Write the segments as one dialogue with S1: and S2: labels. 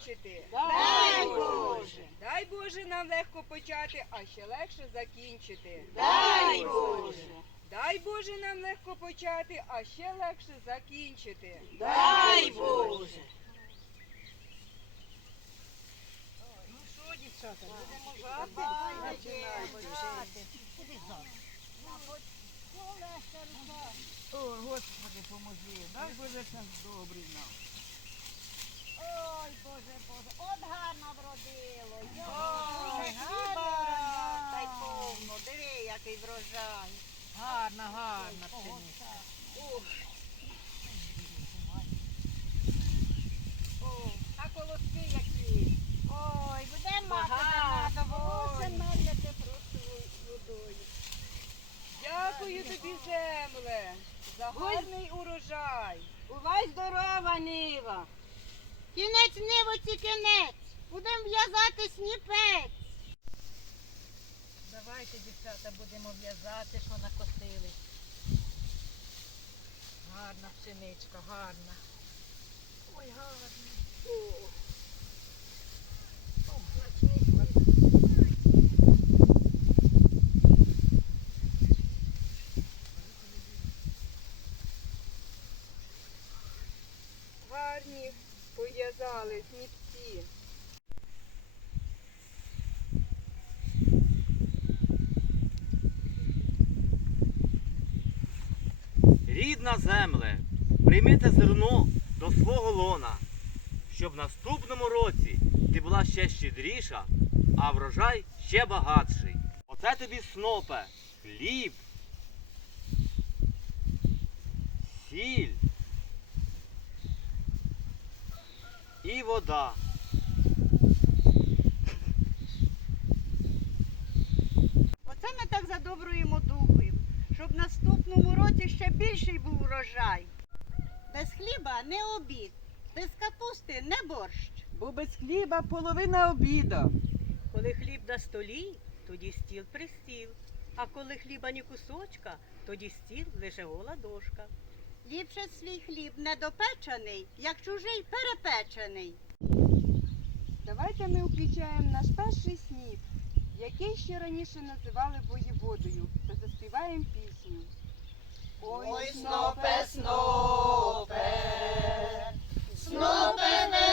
S1: закінчити.
S2: Дай Боже.
S1: Дай Боже нам легко почати, а ще легше закінчити.
S2: Дай Боже.
S1: Дай Боже нам легко почати, а ще легше закінчити.
S2: Дай Боже.
S3: Ну що, дівчата, будемо жати? О, Господи, поможи. Дай Боже час добрий нам.
S4: Ой, Боже, Боже, от гарно вродило.
S3: Ой,
S4: гарно. Та й повно, диви, який врожай.
S3: Гарна, гарна пшениця.
S1: А колоски які?
S4: Ой, будемо мати
S3: Ага.
S4: на волосся наляти просто водою.
S1: Дякую тобі, земле, за гарний урожай.
S2: Бувай здорова, Нива. Кінець нивоці кінець. Будемо в'язати сніпець.
S3: Давайте, дівчата, будемо в'язати, що накосили. Гарна пшеничка, гарна. Ой, гарна.
S5: Рідна земле, прийми це зерно до свого лона, щоб в наступному році ти була ще щедріша, а врожай ще багатший. Оце тобі снопе, хліб, сіль. І вода.
S2: Оце ми так задобруємо духів, щоб в наступному році ще більший був урожай. Без хліба не обід, без капусти не борщ.
S6: Бо без хліба половина обіда.
S7: Коли хліб на столі, тоді стіл пристіл. А коли хліба ні кусочка, тоді стіл лише гола дошка.
S2: Ліпше свій хліб недопечений, як чужий перепечений.
S1: Давайте ми упічаємо наш перший сніп, який ще раніше називали воєводою, та заспіваємо пісню.
S2: Ой, снопе, снопе, снопе великий,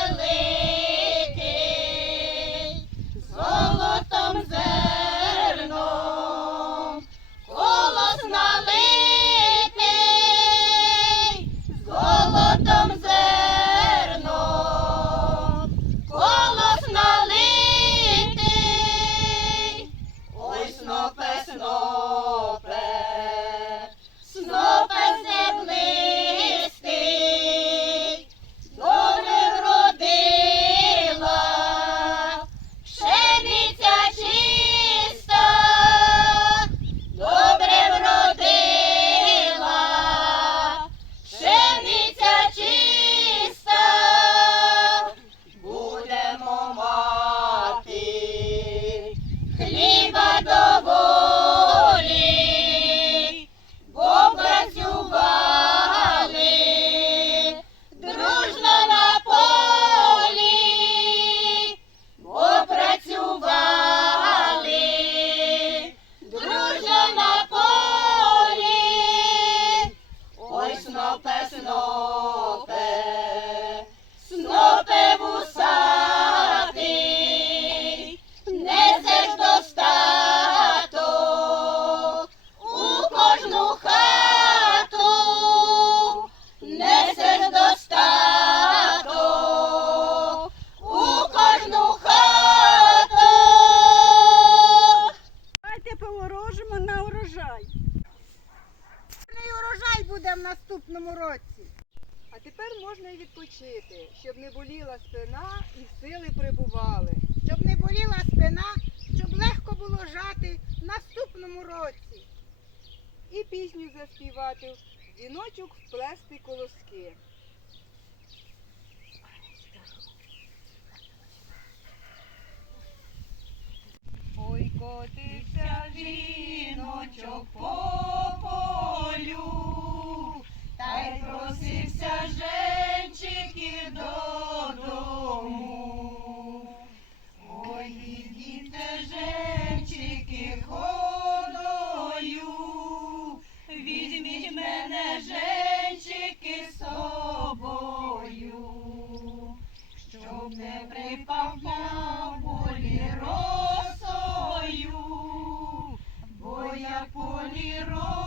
S1: тепер відпочити, щоб не боліла спина і сили прибували.
S2: Щоб не боліла спина, щоб легко було жати в наступному році.
S1: І пісню заспівати, в вплести колоски. припавляв полі росою, бо я полі
S2: росою.